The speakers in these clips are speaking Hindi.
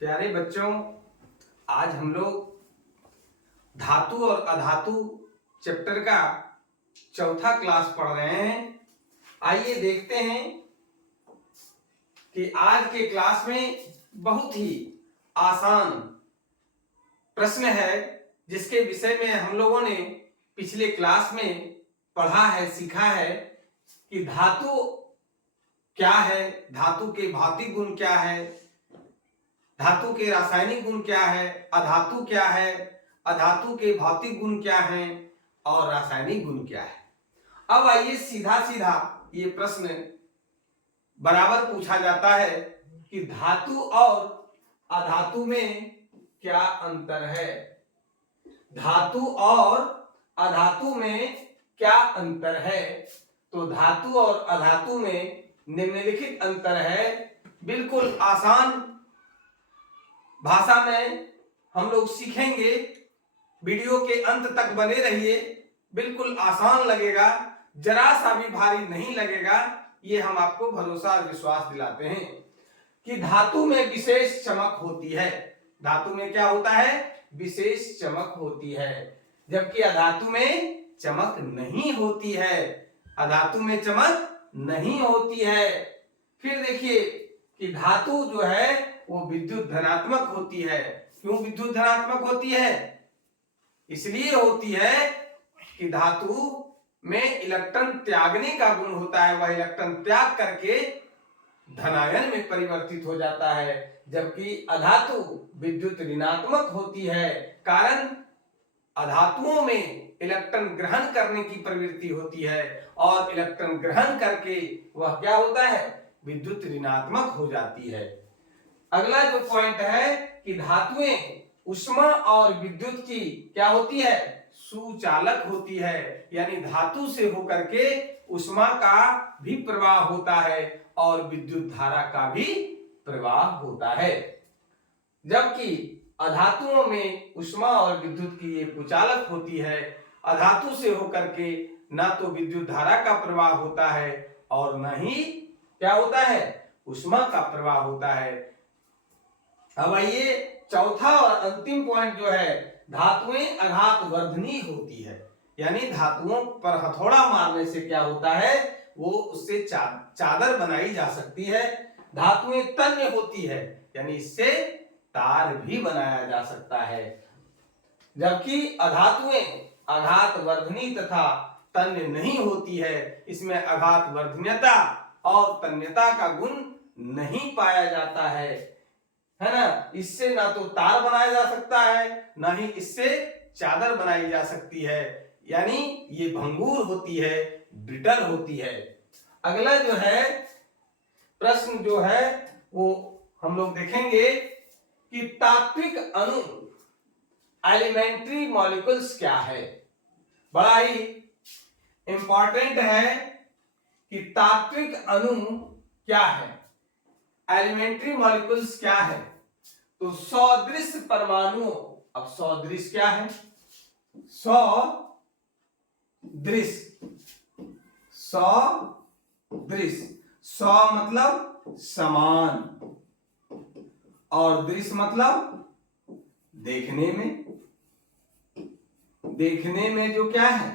प्यारे बच्चों, आज हम लोग धातु और अधातु चैप्टर का चौथा क्लास पढ़ रहे हैं। आइए देखते हैं कि आज के क्लास में बहुत ही आसान प्रश्न है, जिसके विषय में हम लोगों ने पिछले क्लास में पढ़ा है, सीखा है कि धातु क्या है, धातु के भौतिक गुण क्या है, धातु के रासायनिक गुण क्या है, अधातु क्या है, अधातु के भौतिक गुण क्या हैं और रासायनिक गुण क्या है। अब आइए सीधा सीधा ये प्रश्न बराबर पूछा जाता है कि धातु और अधातु में क्या अंतर है। धातु और अधातु में क्या अंतर है? तो धातु और अधातु में निम्नलिखित अंतर है। बिल्कुल आसान भाषा में हम लोग सीखेंगे। वीडियो के अंत तक बने रहिए, बिल्कुल आसान लगेगा, जरा सा भी भारी नहीं लगेगा। ये हम आपको भरोसा और विश्वास दिलाते हैं कि धातु में विशेष चमक होती है। धातु में क्या होता है? विशेष चमक होती है, जबकि अधातु में चमक नहीं होती है। अधातु में चमक नहीं होती है। फिर देखिए कि धातु जो है वो विद्युत धनात्मक होती है। क्यों विद्युत धनात्मक होती है? इसलिए होती है कि धातु में इलेक्ट्रॉन त्यागने का गुण होता है। वह इलेक्ट्रॉन त्याग करके धनायन में परिवर्तित हो जाता है, जबकि अधातु विद्युत ऋणात्मक होती है। कारण अधातुओं में इलेक्ट्रॉन ग्रहण करने की प्रवृत्ति होती है और इलेक्ट्रॉन ग्रहण करके वह क्या होता है? विद्युत ऋणात्मक हो जाती है। अगला जो पॉइंट है कि धातुएं ऊष्मा और विद्युत की क्या होती है? सुचालक होती है। यानी धातु से होकर के ऊष्मा का भी प्रवाह होता है और विद्युत धारा का भी प्रवाह होता है, जबकि अधातुओं में ऊष्मा और विद्युत की ये कुचालक होती है। अधातु से होकर के ना तो विद्युत धारा का प्रवाह होता है और न ही क्या होता है? ऊष्मा का प्रवाह होता है। अब आइए चौथा और अंतिम पॉइंट जो है, धातुएं आघात वर्धनी होती है। यानी धातुओं पर हथौड़ा मारने से क्या होता है? वो उससे चादर बनाई जा सकती है। धातुएं तन्य होती है, यानी इससे तार भी बनाया जा सकता है, जबकि अधातुएं आघात वर्धनी तथा तन्य नहीं होती है। इसमें आघात वर्धनीयता और तन्यता का गुण नहीं पाया जाता है ना। इससे ना तो तार बनाया जा सकता है, ना ही इससे चादर बनाई जा सकती है। यानी ये भंगुर होती है, ब्रिटल होती है। अगला जो है प्रश्न जो है वो हम लोग देखेंगे कि तात्विक अणु एलिमेंट्री मॉलिक्यूल्स क्या है। बड़ा ही इंपॉर्टेंट है कि तात्विक अणु क्या है, एलिमेंट्री मॉलिक्यूल्स क्या है। तो सदृश परमाणुओं, अब सदृश क्या है? सदृश, सदृश, स मतलब समान और दृश्य मतलब देखने में जो क्या है?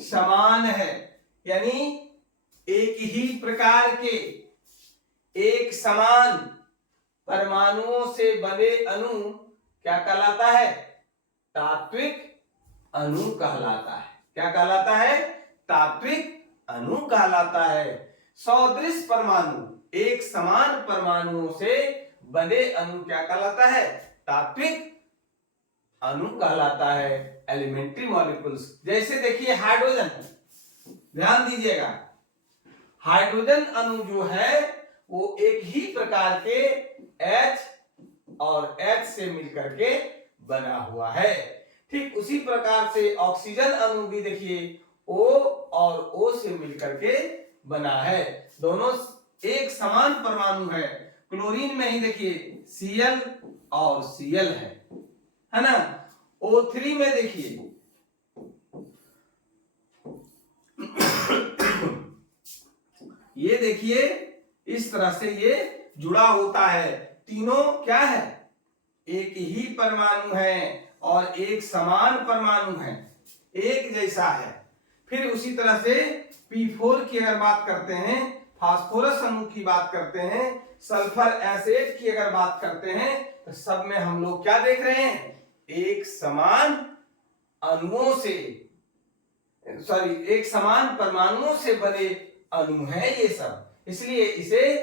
समान है। यानी एक ही प्रकार के एक समान परमाणुओं से बने अणु क्या कहलाता है? तात्विक अणु कहलाता है। क्या कहलाता है? तात्विक अणु कहलाता है। सदृश परमाणु, एक समान परमाणुओं से बने अणु क्या कहलाता है? तात्विक अणु कहलाता है, एलिमेंट्री मॉलिक्यूल्स। जैसे देखिए हाइड्रोजन, ध्यान दीजिएगा, हाइड्रोजन अणु जो है वो एक ही प्रकार के H और H से मिलकर के बना हुआ है। ठीक उसी प्रकार से ऑक्सीजन अणु भी देखिए O और O से मिलकर के बना है। दोनों एक समान परमाणु है। क्लोरीन में ही देखिए Cl और Cl है ना। O3 में देखिए ये देखिए इस तरह से ये जुड़ा होता है। तीनों क्या है, एक ही परमाणु है और एक समान परमाणु है, एक जैसा है। फिर उसी तरह से P4 की अगर बात करते हैं, फास्फोरस अणु की बात करते हैं, सल्फर एसिड की अगर बात करते हैं, तो सब में हम लोग क्या देख रहे हैं, एक समान अणुओं से, एक समान परमाणुओं से बने अणु है ये सब, इसलिए इसे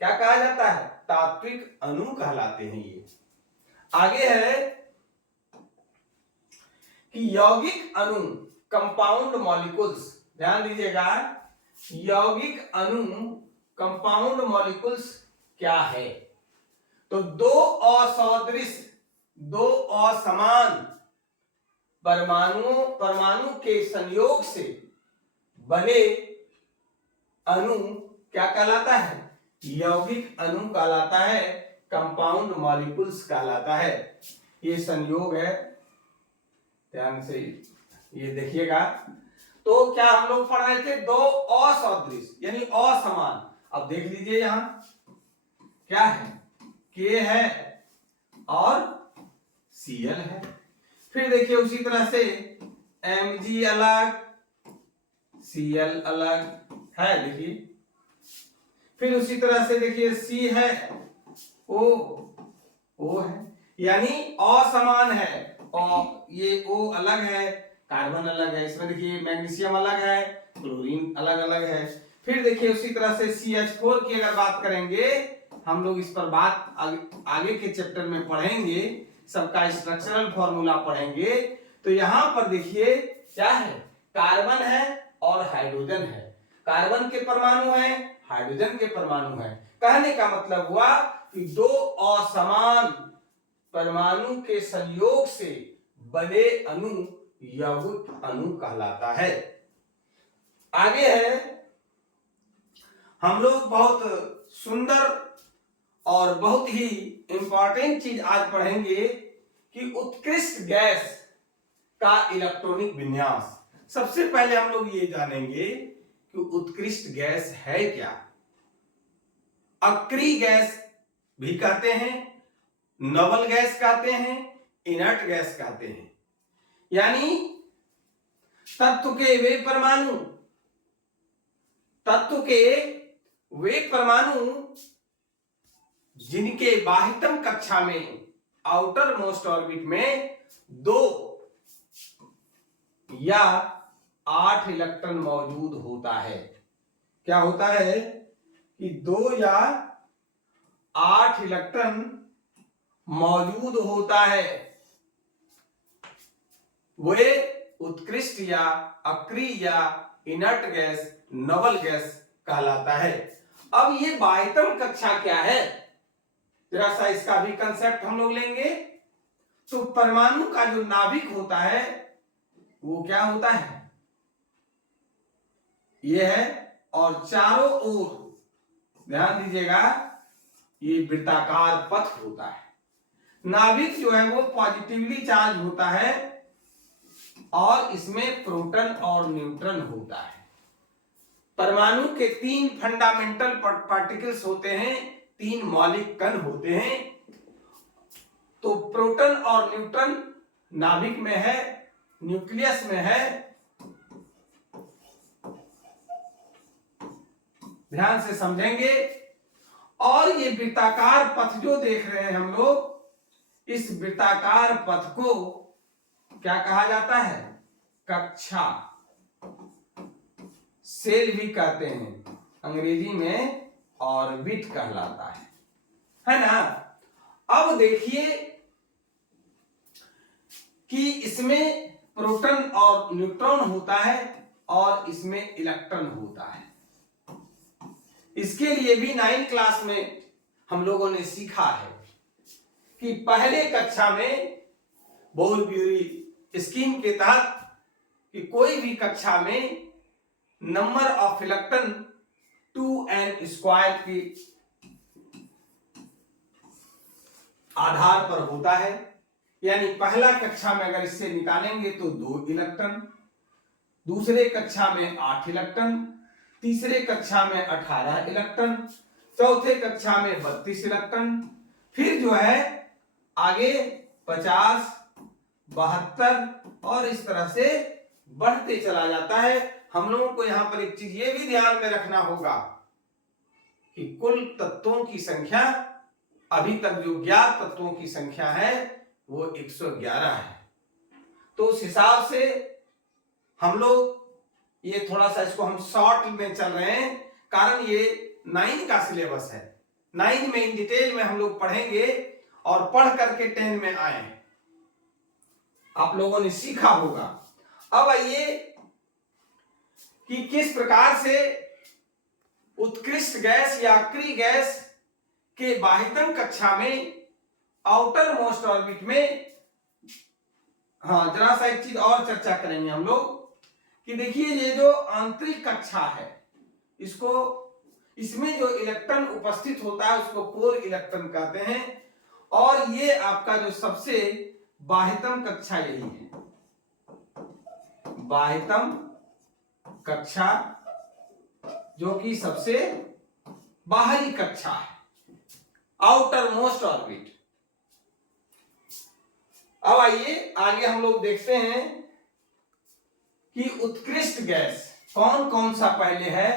क्या कहा जाता है, तात्विक अणु कहलाते हैं ये। आगे है कि यौगिक अणु, कंपाउंड मॉलिक्यूल्स, ध्यान दीजिएगा, यौगिक अणु कंपाउंड मॉलिक्यूल्स क्या है, तो दो असदृश, दो असमान परमाणु के संयोग से बने अणु क्या कहलाता है, यौगिक अणु कहलाता है, कंपाउंड मॉलिक्यूल्स कहलाता है। ये संयोग है, ध्यान से ये देखिएगा। तो क्या हम लोग पढ़ रहे थे, दो असदृश यानी असमान। अब देख लीजिए यहां क्या है, के है और Cl है। फिर देखिए उसी तरह से Mg अलग, Cl अलग है, देखिए। फिर उसी तरह से देखिए C है, O है, यानी असमान है, और ये O अलग है, कार्बन अलग है, इसमें देखिए मैग्नीशियम अलग है, क्लोरीन अलग अलग है। फिर देखिए उसी तरह से CH4 की अगर बात करेंगे, हम लोग इस पर बात आगे के चैप्टर में पढ़ेंगे, सबका स्ट्रक्चरल फॉर्मूला पढ़ेंगे। तो यहां पर देखिए क्या है, कार्बन है और हाइड्रोजन है, कार्बन के परमाणु है, हाइड्रोजन के परमाणु है। कहने का मतलब हुआ कि दो असमान परमाणु के संयोग से बने अणु यौगिक अणु कहलाता है। आगे है, हम लोग बहुत सुंदर और बहुत ही इंपॉर्टेंट चीज आज पढ़ेंगे कि उत्कृष्ट गैस का इलेक्ट्रॉनिक विन्यास। सबसे पहले हम लोग ये जानेंगे कि उत्कृष्ट गैस है क्या। अक्रिय गैस भी कहते हैं, नोबल गैस कहते हैं, इनर्ट गैस कहते हैं, यानी तत्व के वे परमाणु जिनके बाह्यतम कक्षा में, आउटर मोस्ट ऑर्बिट में 2 या 8 इलेक्ट्रॉन मौजूद होता है। क्या होता है कि 2 या 8 इलेक्ट्रॉन मौजूद होता है, वे उत्कृष्ट या अक्रिय या इनर्ट गैस, नोबल गैस कहलाता है। अब ये बाह्यतम कक्षा क्या है, जरा सा इसका भी कंसेप्ट हम लोग लेंगे। तो परमाणु का जो नाभिक होता है वो क्या होता है, ये है, और चारों ओर ध्यान दीजिएगा ये वृत्ताकार पथ होता है। नाभिक जो है वो पॉजिटिवली चार्ज होता है और इसमें प्रोटॉन और न्यूट्रॉन होता है। परमाणु के 3 फंडामेंटल पार्टिकल्स होते हैं, 3 मौलिक कण होते हैं। तो प्रोटॉन और न्यूट्रॉन नाभिक में है, न्यूक्लियस में है, ध्यान से समझेंगे। और ये वृत्ताकार पथ जो देख रहे हैं हम लोग, इस वृत्ताकार पथ को क्या कहा जाता है, कक्षा, सेल भी कहते हैं अंग्रेजी में, ऑर्बिट कहलाता है ना। अब देखिए कि इसमें प्रोटॉन और न्यूट्रॉन होता है और इसमें इलेक्ट्रॉन होता है। इसके लिए भी 9th क्लास में हम लोगों ने सीखा है कि पहले कक्षा में बोर-ब्यूरी स्कीम के तहत कि कोई भी कक्षा में नंबर ऑफ इलेक्ट्रॉन 2n² की आधार पर होता है, यानी पहला कक्षा में अगर इससे निकालेंगे तो 2 इलेक्ट्रॉन, दूसरे कक्षा में 8 इलेक्ट्रॉन, तीसरे कक्षा में 18 इलेक्ट्रॉन, चौथे कक्षा में 32 इलेक्ट्रॉन, फिर जो है आगे 50, 72 और इस तरह से बढ़ते चला जाता है। हम लोगों को यहां पर एक चीज ये भी ध्यान में रखना होगा कि कुल तत्वों की संख्या, अभी तक जो ज्ञात तत्वों की संख्या है वो 111 है। तो उस हिसाब से हम लोग ये थोड़ा सा इसको हम शॉर्ट में चल रहे हैं, कारण ये 9 का सिलेबस है। 9 में इन डिटेल में हम लोग पढ़ेंगे और पढ़ करके 10 में आए, आप लोगों ने सीखा होगा। अब आइए कि किस प्रकार से उत्कृष्ट गैस या अक्रिय गैस के बाह्यतम कक्षा में, आउटर मोस्ट ऑर्बिट में, हाँ जरा सा एक चीज और चर्चा करेंगे हम लोग कि देखिए ये जो आंतरिक कक्षा है, इसको, इसमें जो इलेक्ट्रॉन उपस्थित होता है उसको कोर इलेक्ट्रॉन कहते हैं, और ये आपका जो सबसे बाह्यतम कक्षा यही है, बाह्यतम कक्षा जो कि सबसे बाहरी कक्षा है, आउटर मोस्ट ऑर्बिट। अब आइए आगे हम लोग देखते हैं कि उत्कृष्ट गैस कौन कौन सा पहले है,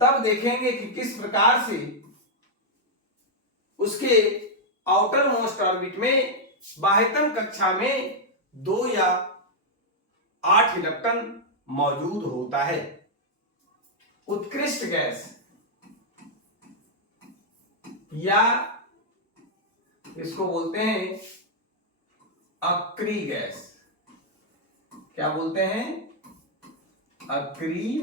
तब देखेंगे कि किस प्रकार से उसके आउटर मोस्ट ऑर्बिट में, बाह्यतम कक्षा में 2 या 8 इलेक्ट्रॉन मौजूद होता है। उत्कृष्ट गैस या इसको बोलते हैं अक्रिय गैस। क्या बोलते हैं? अक्रिय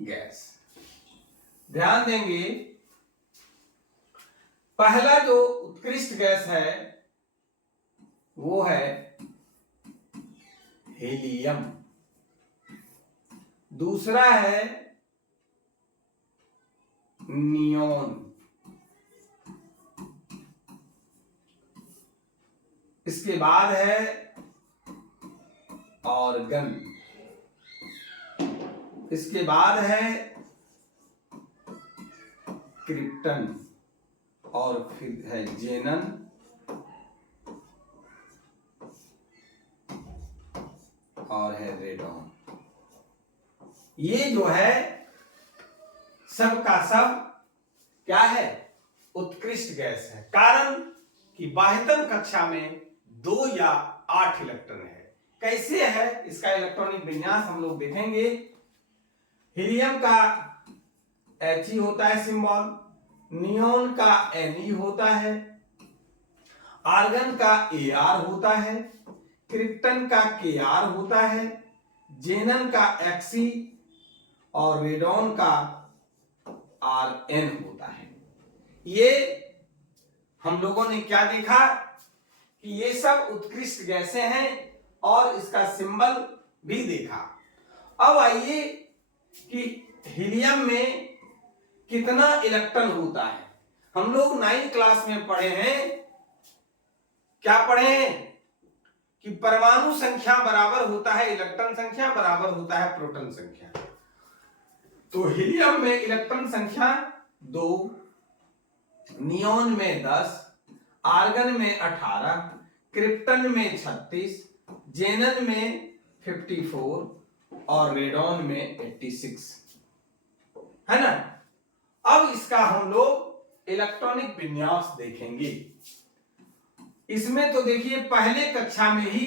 गैस। ध्यान देंगे, पहला जो उत्कृष्ट गैस है वो है हीलियम, दूसरा है नियोन, इसके बाद है ऑर्गन, इसके बाद है क्रिप्टन, और फिर है जेनन, और है रेडॉन। ये जो है सब का सब क्या है? उत्कृष्ट गैस है, कारण कि बाह्यतम कक्षा में 2 या 8 इलेक्ट्रॉन है। कैसे है इसका इलेक्ट्रॉनिक विन्यास हम लोग देखेंगे। हीलियम का He होता है सिंबल, नियोन का Ne होता है, आर्गन का Ar होता है, क्रिप्टन का Kr होता है, जेनन का Xe और रेडॉन का Rn होता है। ये हम लोगों ने क्या देखा कि ये सब उत्कृष्ट गैसें हैं और इसका सिंबल भी देखा। अब आइए कि हीलियम में कितना इलेक्ट्रॉन होता है। हम लोग 9 क्लास में पढ़े हैं, क्या पढ़े हैं कि परमाणु संख्या बराबर होता है इलेक्ट्रॉन संख्या बराबर होता है प्रोटॉन संख्या। तो हीलियम में इलेक्ट्रॉन संख्या 2, नियोन में 10, आर्गन में 18, क्रिप्टन में 36, जेनन में 54 और रेडॉन में 86, है ना। अब इसका हम लोग इलेक्ट्रॉनिक विन्यास देखेंगे। इसमें तो देखिए पहले कक्षा में ही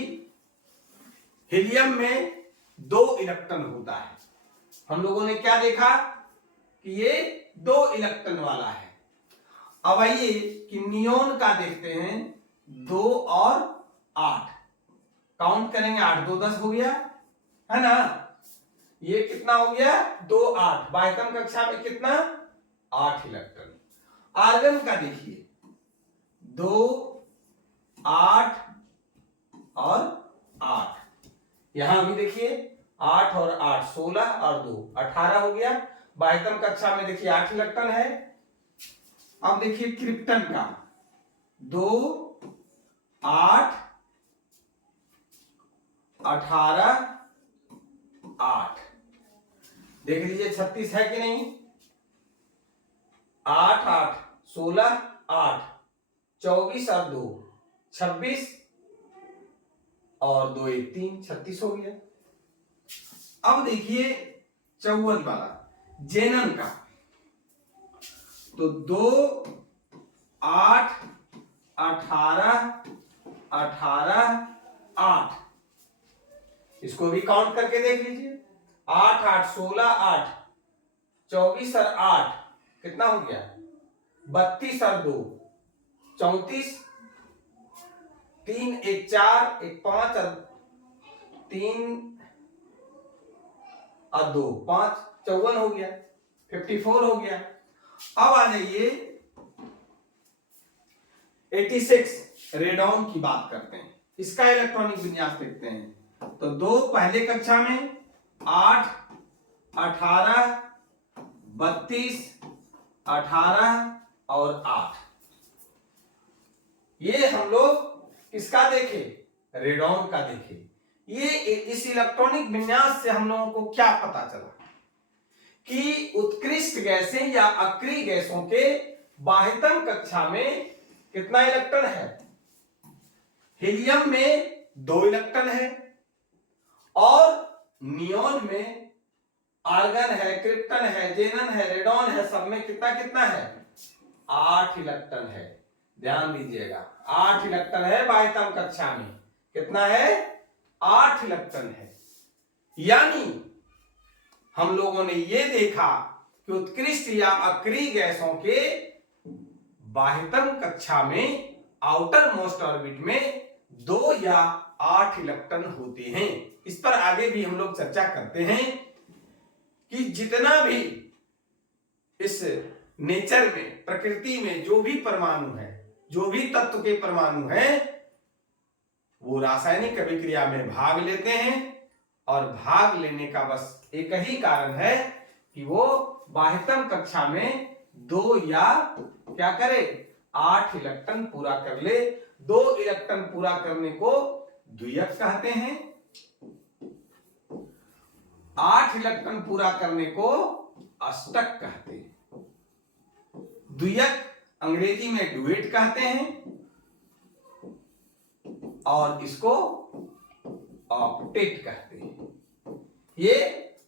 हीलियम में 2 इलेक्ट्रॉन होता है। हम लोगों ने क्या देखा कि ये 2 इलेक्ट्रॉन वाला है। अब आइए कि नियोन का देखते हैं, 2 और 8 काउंट करेंगे, 8 2 10 हो गया, है ना। ये कितना हो गया? 2 8, बाह्यतम कक्षा में कितना? 8 इलेक्ट्रॉन। आर्गन का देखिए 2 8 और 8, यहां भी देखिए 8 और 8 16 और 2 18 हो गया। बाह्यतम कक्षा में देखिए 8 इलेक्ट्रॉन है। अब देखिए क्रिप्टन का 2 8 18 8, देख लीजिए 36 है कि नहीं। 8 8 16 8, 24 और 2 26 और 2 1 3 36 हो गया। अब देखिए 54 वाला जेनन का, तो 2 8 18 18 8, इसको भी काउंट करके देख लीजिए। 8 8 16 8, 24 और 8 कितना हो गया? 32 और 2 34, 3 1 4 1 5 और 3 और 2 5, 54 हो गया, 54 हो गया। अब आ जाइए 86 रेडॉन की बात करते हैं, इसका इलेक्ट्रॉनिक विन्यास देखते हैं। तो 2 पहले कक्षा में 8 18 32 18 और 8, ये हम लोग किसका देखे? रेडॉन का देखे। ये इस इलेक्ट्रॉनिक विन्यास से हम लोगों को क्या पता चला कि उत्कृष्ट गैसें या अक्रिय गैसों के बाह्यतम कक्षा में कितना इलेक्ट्रॉन है? हीलियम में 2 इलेक्ट्रॉन है और नियोन में आर्गन है, क्रिप्टन है, जेनन है, रेडॉन है, सब में कितना कितना है? 8 इलेक्ट्रॉन है। ध्यान दीजिएगा 8 इलेक्ट्रॉन है बाह्यतम कक्षा में। कितना है? 8 इलेक्ट्रॉन है। यानी हम लोगों ने यह देखा कि उत्कृष्ट या अक्रिय गैसों के बाह्यतम कक्षा में आउटर मोस्ट ऑर्बिट में 2 या 8 इलेक्ट्रॉन होते हैं। इस पर आगे भी हम लोग चर्चा करते हैं कि जितना भी इस नेचर में, प्रकृति में जो भी परमाणु है, जो भी तत्व के परमाणु हैं, वो रासायनिक अभिक्रिया में भाग लेते हैं और भाग लेने का बस एक ही कारण है कि वो बाह्यतम कक्षा में 2 या क्या करे? 8 इलेक्ट्रॉन पूरा कर ले। 2 इलेक्ट्रॉन पूरा करने को द्वियक कहते हैं, 8 इलेक्ट्रॉन पूरा करने को अष्टक कहते हैं। द्वियक अंग्रेजी में डुएट कहते हैं और इसको ऑक्टेट कहते हैं। ये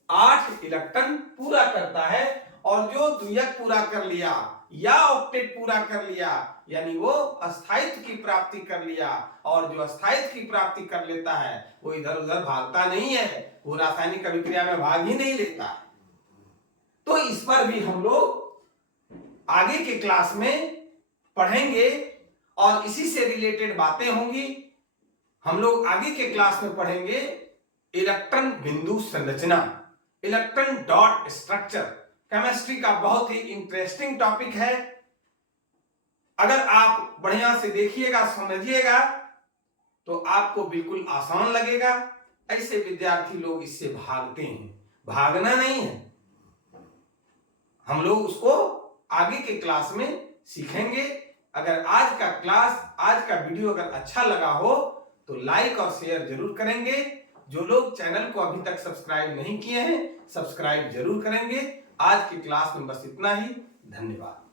8 इलेक्ट्रॉन पूरा करता है और जो द्वियक पूरा कर लिया या ऑक्टेट पूरा कर लिया यानी वो अस्थायित्व की प्राप्ति कर लिया, और जो अस्थायित्व की प्राप्ति कर लेता है वो इधर उधर भागता नहीं है, वो रासायनिक अभिक्रिया में भाग ही नहीं लेता। तो इस पर भी हम लोग आगे के क्लास में पढ़ेंगे और इसी से रिलेटेड बातें होंगी। हम लोग आगे के क्लास में पढ़ेंगे इलेक्ट्रॉन बिंदु संरचना, इलेक्ट्रॉन डॉट स्ट्रक्चर। केमिस्ट्री का बहुत ही इंटरेस्टिंग टॉपिक है। अगर आप बढ़िया से देखिएगा, समझिएगा तो आपको बिल्कुल आसान लगेगा। ऐसे विद्यार्थी लोग इससे भागते हैं, भागना नहीं है। हम लोग उसको आगे के क्लास में सीखेंगे। अगर आज का क्लास, आज का वीडियो अगर अच्छा लगा हो तो लाइक और शेयर जरूर करेंगे। जो लोग चैनल को अभी तक सब्सक्राइब नहीं किए हैं, सब्सक्राइब जरूर करेंगे। आज की क्लास में बस इतना ही। धन्यवाद।